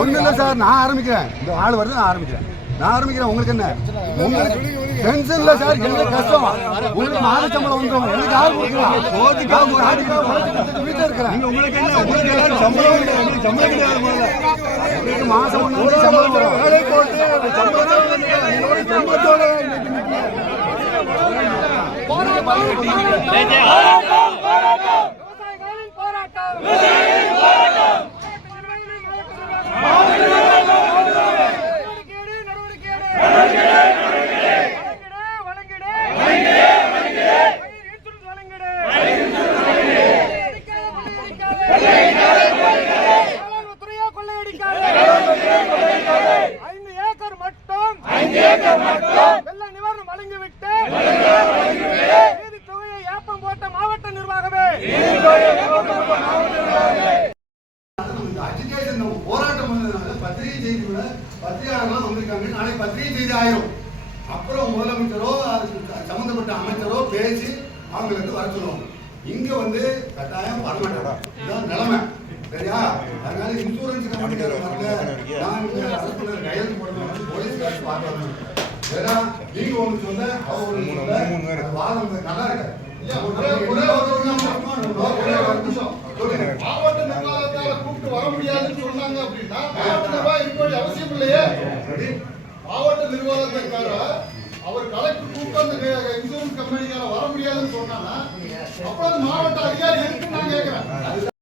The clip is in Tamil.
ஒண்ணு இல்ல சார் நான் ஆரம்பிக்கிறேன். இந்த ஆள் வருது நான் ஆரம்பிக்கிறேன். நான் ஆரம்பிக்கிறேன். உங்களுக்கு என்ன? உங்களுக்கு டென்ஷன் இல்ல சார் எங்களுக்கு கஷ்டம். உங்களுக்கு மாத சம்பளம் வந்துடும் எனக்கு யார் கொடுக்கலாம் ஒரு கொடுத்துட்டு வீட்டுல இருக்கிறேன். உங்களுக்கு என்ன? உங்களுக்கு என்ன? சம்பளம் இல்லை. வெள்ள நிவாரணம் வழங்கிவிட்டு நீதி தொகையை ஏப்பம் போட்ட மாவட்ட நிர்வாகமே. போராட்டம் பண்ணதுனால பத்திரிகை செய்திகளை பத்திரிகையாளர்லாம் வந்திருக்காங்க. நாளைக்கு பத்திரிகை செய்தி ஆயிரும். அப்புறம் முதலமைச்சரோ அதுக்கு சம்பந்தப்பட்ட அமைச்சரோ பேசி அவங்களுக்கு வர சொல்லுவாங்க. இங்க வந்து கட்டாயம் வரமாட்டாங்க இதுதான் நிலைமை. சரியா? அதனால இன்சூரன்ஸ் கம்பெனிக்கார வரல. நான் அரசு கையெழுத்து பார்க்கணும் ஏன்னா நீங்க வாதம் நல்லா இருக்கு மாவட்ட நிர்வாகத்தால கூப்பிட்டு வர முடியாதுன்னு சொன்னாங்க அப்படின்னா மாவட்ட நிர்வாகம் இருக்க வேண்டிய அவசியம் இல்லையே மாவட்ட நிர்வாகத்துக்கார அவர் கலெக்டர் கூப்பிட்டு அந்த இன்சூரன்ஸ் கம்பெனிக்கார வர முடியாதுன்னு சொன்னாங்கன்னா அப்புறம் மாவட்ட அதிகாரி எதுக்கு நான் கேட்கிறேன்.